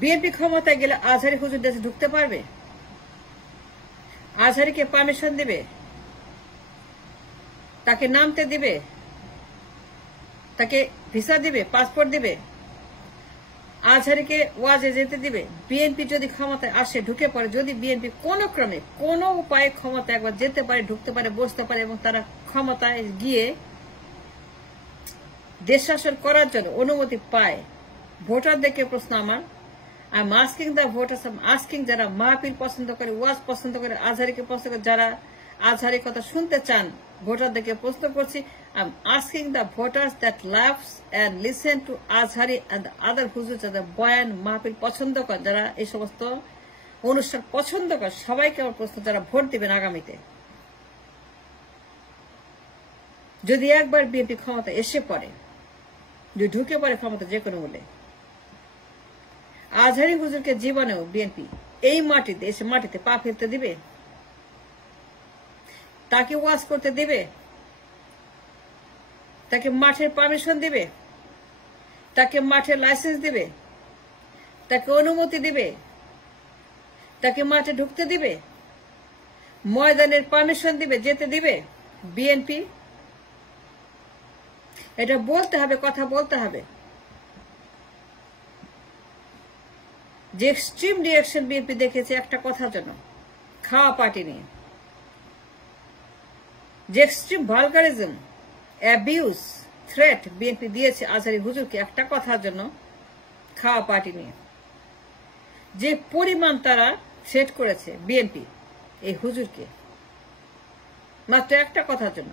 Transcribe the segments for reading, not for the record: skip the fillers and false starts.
BNP ক্ষমতায় গেলে আজহারি হুজুর দেশে ঢুকতে পারবে? আজহারিকে পারমিশন দিবে? তাকে নামতে দিবে? তাকে ভিসা দিবে, পাসপোর্ট দিবে? আজহারিকে ওয়াজে যেতে দিবে? বিএনপি যদি ক্ষমতায় আসে, ঢুকে পড়ে, যদি বিএনপি কোনো ক্রমে কোনো উপায়ে ক্ষমতায় একবার যেতে পারে, ঢুকতে পারে, বসতে পারে এবং তারা ক্ষমতায় গিয়ে দেশ শাসন করার জন্য অনুমতি পায়, ভোটারদেরকে প্রশ্ন আমার, I am asking the voters, asking যারা মাহফিল পছন্দ করে, ওয়াজ পছন্দ করে, আজহারিকে পছন্দ করে, যারা আজহারির কথা শুনতে চান, ভোটারদেরকে প্রশ্ন করছি, I am asking the voters that loves and listen to Azhari and other হুজুর, যারা বয়ান মাহফিল পছন্দ করে, যারা এই সমস্ত অনুষ্ঠান পছন্দ করে, সবাইকে আমার প্রশ্ন, যারা ভোট দিবেন আগামীতে, যদি একবার বিএনপি ক্ষমতা এসে পড়ে, যদি ঢুকে পড়ে ক্ষমতা যে কোনো মূল্যে, আজহারি হুজুরকে জীবনেও বিএনপি এই মাটিতে এসে মাটিতে পা ফেলতে দিবে? তাকে ওয়াজ করতে দিবে? তাকে মাঠের পারমিশন দিবে? তাকে মাঠের লাইসেন্স দিবে? তাকে অনুমতি দিবে? তাকে মাঠে ঢুকতে দিবে? ময়দানের পারমিশন দিবে, যেতে দিবে বিএনপি? এটা বলতে হবে, কথা বলতে হবে। যে এক্সট্রিম রিঅ্যাকশন বিএনপি দেখেছে একটা কথার জন্য, খাওয়া পার্টি নিয়ে, যে extreme vulgarism, abuse, threat BNP দিয়েছে আজহারি হুজুরকে একটা কথার জন্য, খাওয়া পার্টি নিয়ে, যে পরিমাণ তারা থ্রেট করেছে বিএনপি এই হুজুরকে মাত্র একটা কথার জন্য,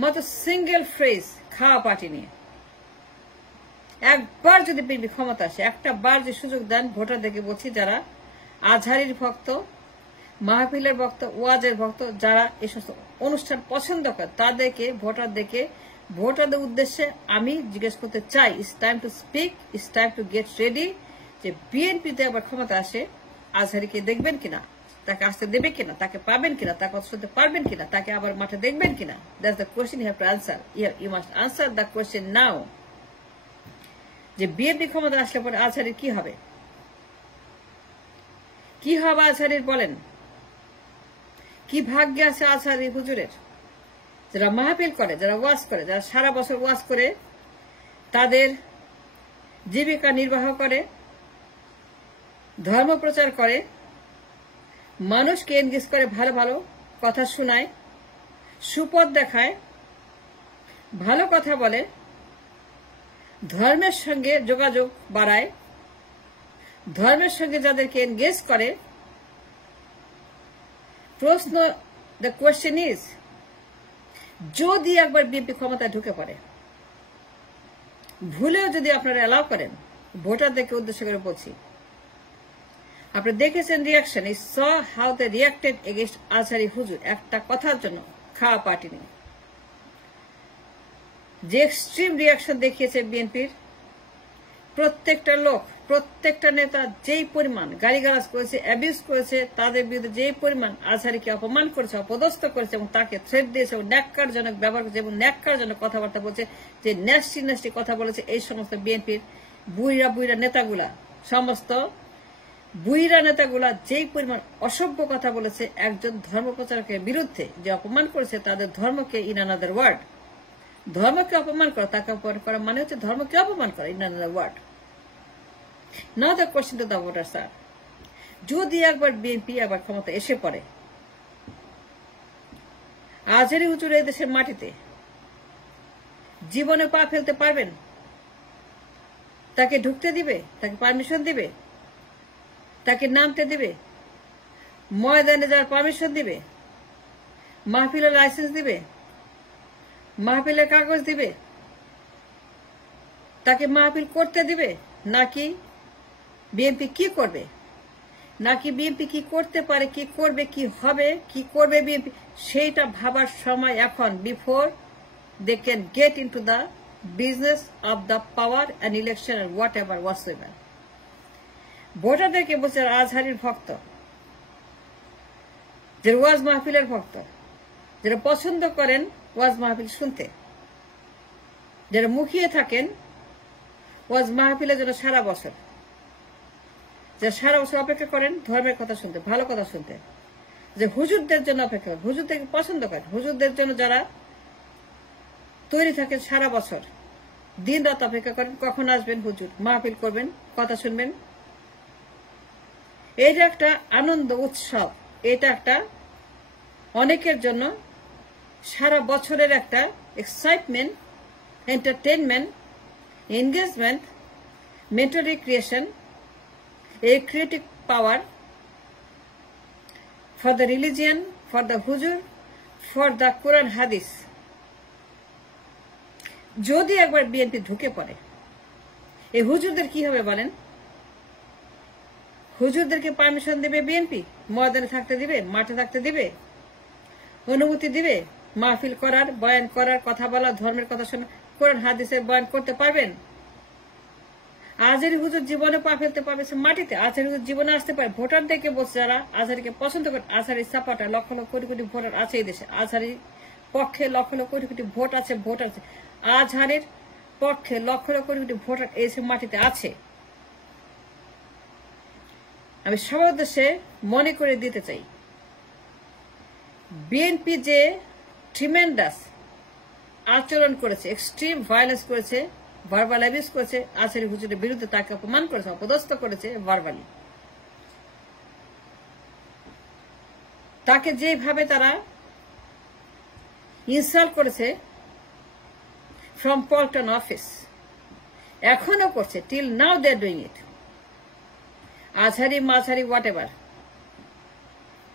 মাত্র সিঙ্গেল ফ্রেজ, খাওয়া পার্টি নিয়ে। একবার যদি বিএনপি ক্ষমতা আসে, একটা বার যে সুযোগ দেন ভোটারদেরকে, বলছি যারা আজহারির ভক্ত, মাহফিলের ভক্ত, ওয়াজের ভক্ত, যারা এই সমস্ত অনুষ্ঠান পছন্দ করে, তাদেরকে, ভোটারদেরকে, ভোটারদের উদ্দেশ্যে আমি জিজ্ঞেস করতে চাই, it's time to speak, it's time to get ready, যে বিএনপিতে আবার ক্ষমতা আসে, আজহারিকে দেখবেন কিনা, তাকে আসতে দেবে কিনা, তাকে পাবেন কিনা, তাকে কথা শুনতে পারবেন কিনা, তাকে আবার মাঠে দেখবেন কিনা? That's the question you have to answer. You must answer the question now, যে বিএনপি ক্ষমতা আসলে পরে আজহারির কি হবে? কি হবে আজহারির বলেন? কি ভাগ্যে আছে আজহারি হুজুরের? যারা মাহফিল করে, যারা ওয়াজ করে, যারা সারা বছর ওয়াজ করে, তাদের জীবিকা নির্বাহ করে, ধর্ম প্রচার করে, মানুষকে এনগেজ করে, ভালো ভালো কথা শোনায়, সুপথ দেখায়, ভালো কথা বলে, ধর্মের সঙ্গে যোগাযোগ বাড়ায়, ধর্মের সঙ্গে যাদেরকে এনগেজ করে। প্রশ্ন, দ্য কোয়েশ্চেন ইজ, যদি একবার বিএনপি ক্ষমতায় ঢুকে পড়ে, ভুলেও যদি আপনারা অ্যালাউ করেন, ভোটারদেরকে উদ্দেশ্য করে বলছি, আপনি দেখেছেন রিয়াকশন, ই স how they reacted against Azhari হুজুর, একটা কথার জন্য, খাওয়া পার্টি নিয়ে যে এক্সট্রিম রিয়াকশন দেখিয়েছে বিএনপির প্রত্যেকটা লোক, প্রত্যেকটা নেতা যেই পরিমাণ গালিগালাজ করেছে, অ্যাবিউজ করেছে, তাদের বিরুদ্ধে যেই পরিমাণ আজহারিকে অপমান করেছে, অপদস্থ করেছে এবং তাকে থ্রেট দিয়েছে এবং ন্যাক্কারজনক ব্যবহার করেছে এবং ন্যাক্কারজনক কথাবার্তা বলছে, যে ন্যাস্টি কথা বলেছে, এই সমস্ত বিএনপির বুইরা নেতাগুলা, সমস্ত বুইরা নেতাগুলা যেই পরিমাণ অসভ্য কথা বলেছে একজন ধর্মপ্রচারকের বিরুদ্ধে, যে অপমান করেছে তাদের ধর্মকে, ইন আনাদার ওয়ার্ড, ধর্মকে অপমান করা, তাকে অপমান করা মানে হচ্ছে ধর্মকে অপমান করা, in another word. Now the question to the voter, sir, যদি একবার বিএনপি আবার ক্ষমতা এসে পড়ে, আজহারি হুজুর এই দেশের মাটিতে জীবনে পা ফেলতে পারবেন? তাকে ঢুকতে দিবে? তাকে পারমিশন দিবে? তাকে নামতে দিবে? ময়দানে যাওয়ার পারমিশন দিবে? মাহফিলের লাইসেন্স দিবে? মাহফিলের কাগজ দিবে? তাকে মাহফিল করতে দিবে? নাকি বিএনপি কি করবে, নাকি বিএনপি কি করতে পারে, কি করবে, কি হবে, কি করবে বিএনপি, সেইটা ভাবার সময় এখন, before they can get into the business of the power and election and whatever whatsoever. ভোটারদেরকে বলছে, আজহারির ভক্ত, যারা ওয়াজ মাহফিলের ভক্ত, যারা পছন্দ করেন ওয়াজ মাহফিল শুনতে, যারা মুখিয়ে থাকেন ওয়াজ মাহফিলের জন্য সারা বছর, যে সারা বছর অপেক্ষা করেন ধর্মের কথা শুনতে, ভালো কথা শুনতে, যে হুজুরদের জন্য অপেক্ষা করেন, হুজুরদেরকে পছন্দ করেন, হুজুরদের জন্য যারা তৈরি থাকেন সারা বছর দিন রাত অপেক্ষা করেন কখন আসবেন হুজুর, মাহফিল করবেন, কথা শুনবেন। এইটা একটা আনন্দ উৎসব, এটা একটা অনেকের জন্য সারা বছরের একটা excitement, entertainment, engagement, mental recreation, a creative power for the religion, for the hujur, for the Quran Hadith. যদি একবার বিএনপি ঢুকে পড়ে এই হুজুরদের কি হবে বলেন? হুজুরদেরকে পারমিশন দেবে বিএনপি? ময়দানে থাকতে দিবে, মাঠে থাকতে দিবে, অনুমতি দিবে মাহফিল করার, বয়ান করার, কথা বলা, ধর্মের কথা শোনা, কোরআন হাদিসের বয়ান করতে পারবেন? আজহারি হুজুর জীবনে পা ফেলতে পারবে মাটিতে? আজহারি হুজুর জীবনে আসতে পারে? ভোটারদেরকে বলছে যারা আজহারিকে পছন্দ করে, আজহারি সাপোর্টার লক্ষ লক্ষ কোটি কোটি ভোটার আছে এই দেশে, আজহারির পক্ষে লক্ষ লক্ষ কোটি কোটি ভোট আছে, আজহারির পক্ষে লক্ষ লক্ষ কোটি কোটি ভোটার এই মাটিতে আছে। আমি সবার উদ্দেশ্যে মনে করে দিতে চাই, বিএনপি যে ট্রিমেন্ডাস আচরণ করেছে, এক্সট্রিম ভায়োলেন্স করেছে, ভার্বাল অ্যাবিউজ করেছে, আজহারি হুজুরের বিরুদ্ধে তাকে অপমান করেছে, অপদস্থ করেছে ভার্বালি। তাকে যেভাবে তারা ইনসাল্ট করেছে ফ্রম পল্টন অফিস, এখনো করছে, till now they are doing it. Azhari Mazhari whatever,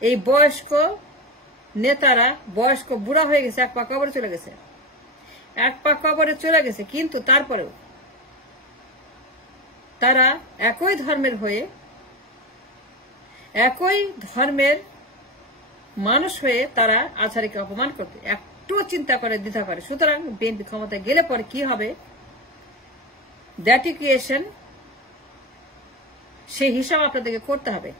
এই বয়স্ক নেতারা বয়স্ক বুড়া হয়ে গেছে, এক পা কবরে চলে গেছে, এক পা কবরে চলে গেছে, কিন্তু তারপরেও তারা একই ধর্মের হয়ে, একই ধর্মের মানুষ হয়ে তারা আজহারিকে অপমান করতে একটু চিন্তা করে দ্বিধা করে। সুতরাং বিএনপি ক্ষমতায় গেলে পরে কি হবে, দ্যাট ইকুয়েশন, সেই হিসাব আপনাদেরকে করতে হবে।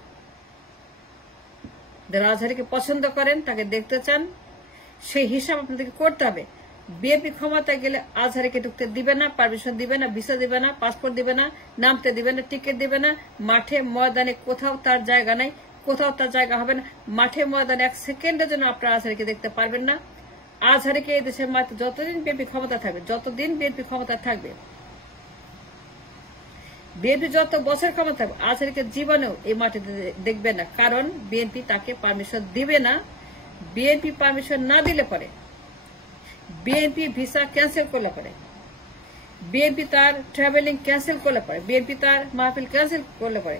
যারা আজহারিকে পছন্দ করেন, তাকে দেখতে চান, সেই হিসাব আপনাদেরকে করতে হবে। বিএনপি ক্ষমতায় গেলে আজহারিকে ঢুকতে দিবে না, পারমিশন দিবে না, ভিসা দিবে না, পাসপোর্ট দিবে না, নামতে দিবে না, টিকিট দিবে না, মাঠে ময়দানে কোথাও তার জায়গা নাই, কোথাও তার জায়গা হবে না। মাঠে ময়দানে এক সেকেন্ডের জন্য আপনারা আজহারিকে দেখতে পারবেন না। আজহারিকে এই দেশের মাঠে যতদিন বিএনপি ক্ষমতা থাকবে, যতদিন বিএনপি ক্ষমতা থাকবে, বিএনপি যত বছর ক্ষমতা থাকবে, আজহারিকে জীবনেও এই মাটিতে দেখবে না, কারণ বিএনপি তাকে পারমিশন দিবে না। বিএনপি পারমিশন না দিলে পরে, বিএনপি ভিসা ক্যান্সেল করলে পরে, বিএনপি তার ট্রাভেলিং ক্যান্সেল করলে পরে, বিএনপি তার মাহফিল ক্যান্সেল করলে পরে,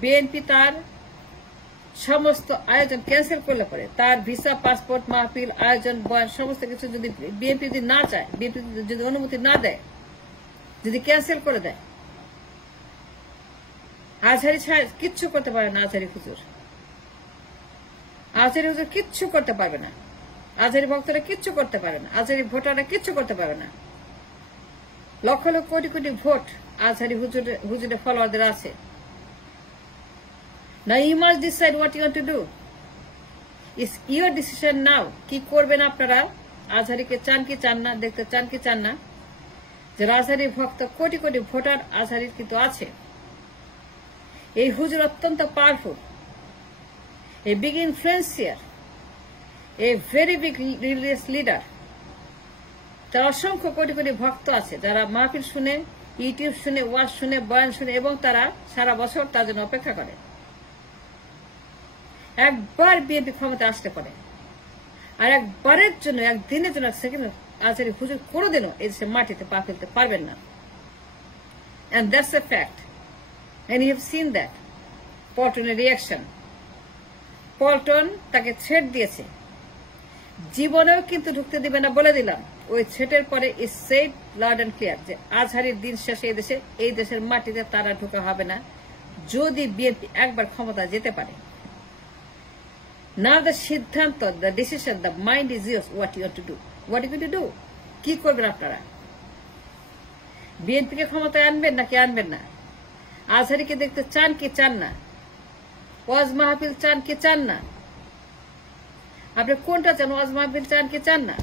বিএনপি তার সমস্ত আয়োজন ক্যান্সেল করলে পরে, তার ভিসা, পাসপোর্ট, মাহফিল, আয়োজন, বয়ান সমস্ত কিছু যদি বিএনপি যদি না চায়, বিএনপি যদি অনুমতি না দেয়, যদি ক্যান্সেল করে দেয়, আজহারি সাহেব কিচ্ছু করতে পারে না। আজহারি হুজুর কিচ্ছু করতে পারবে না। আজহারি ভক্তরা কিচ্ছু করতে পারে না। আজহারি ভোটাররা কিচ্ছু করতে পারে না। লক্ষ লক্ষ কোটি কোটি ভোট আজহারি হুজুরের ফলোয়ারদের আছে। Now you must decide what you want to do. It's your decision now. কি করবেন আপনারা? আজহারিকে চান কি চান না, দেখতে চান কি চান না? যারা আজহারি ভক্ত কোটি কোটি ভোটার আজহারির কিন্তু আছে। এই হুজুর অত্যন্ত powerful, a big influencer, a very big religious leader. তার অসংখ্য কোটি কোটি ভক্ত আছে যারা মাহফিল শুনে, ইউটিউব শুনে, ওয়াজ শুনে, বয়ান শুনে, এবং তারা সারা বছর তার জন্য অপেক্ষা করে। একবার বিএনপি ক্ষমতা আসতে পারে, আর একবারের জন্য, একদিনের জন্য, এক সেকেন্ড আজহারি হুজুর কোনোদিনও এই দেশের মাটিতে পা ফেলতে পারবেন না। And that's a fact. And you have seen that. পল্টনের রিয়াকশন, পল্টন তাকে থ্রেট দিয়েছে, জীবনেও কিন্তু ঢুকতে দিবে না বলে দিলাম। ওই থ্রেটের পরে is said loud and clear যে আজহারির দিন শেষে এই দেশের মাটিতে তারা ঢোকা হবে না যদি বিএনপি একবার ক্ষমতা যেতে পারে। Now the সিদ্ধান্ত, the decision, the mind is yours. What you want to do? What you going to do? কি করবেন আপনারা? বিএনপিকে ক্ষমতায় আনবেন নাকি আনবেন না? আজহারিকে দেখতে চান কি চান না? ওয়াজ মাহফিল চান কি চান না? আপনি কোনটা চান? ওয়াজ মাহফিল চান কি চান না?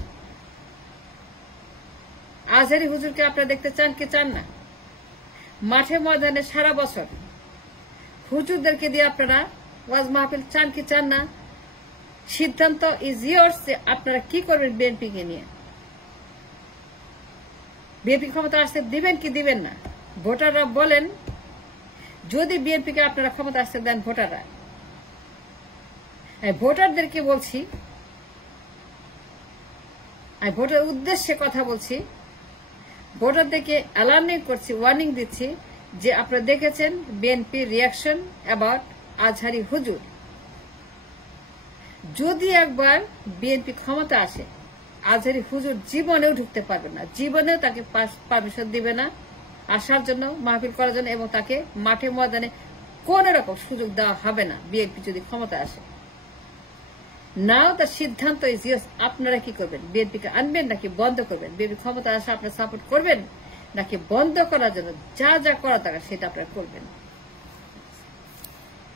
আজহারি হুজুরকে আপনারা দেখতে চান কি চান না? মাঠে ময়দানে সারা বছর হুজুরদেরকে দিয়ে আপনারা ওয়াজ মাহফিল চান কি চান না, সিদ্ধান্ত ইজ ইয়ার্স যে আপনারা কি করবেন বিএনপিকে নিয়ে। বিএনপি ক্ষমতা আসতে দিবেন কি দিবেন না, ভোটাররা বলেন। যদি বিএনপিকে আপনারা ক্ষমতা আসতে দেন ভোটাররা, ভোটারদেরকে বলছি, আমি ভোটার উদ্দেশ্যে কথা বলছি, ভোটারদেরকে অ্যালার্মিং করছি, ওয়ার্নিং দিচ্ছি যে আপনারা দেখেছেন বিএনপি রিয়াকশন অ্যাবাউট আজহারি হুজুর। যদি একবার বিএনপি ক্ষমতা আসে, আজহারি হুজুর জীবনেও ঢুকতে পারবে না, জীবনেও তাকে পারমিশন দিবে না আসার জন্য, মাহফিল করার জন্য, এবং তাকে মাঠে ময়দানে কোন রকম সুযোগ দেওয়া হবে না বিএনপি যদি ক্ষমতা আসে। নাও তার সিদ্ধান্ত ইজ ইয়ার্স। আপনারা কি করবেন? বিএনপিকে আনবেন নাকি বন্ধ করবেন? বিএনপি ক্ষমতা আসা আপনারা সাপোর্ট করবেন নাকি বন্ধ করার জন্য যা যা করা দরকার সেটা আপনারা করবেন?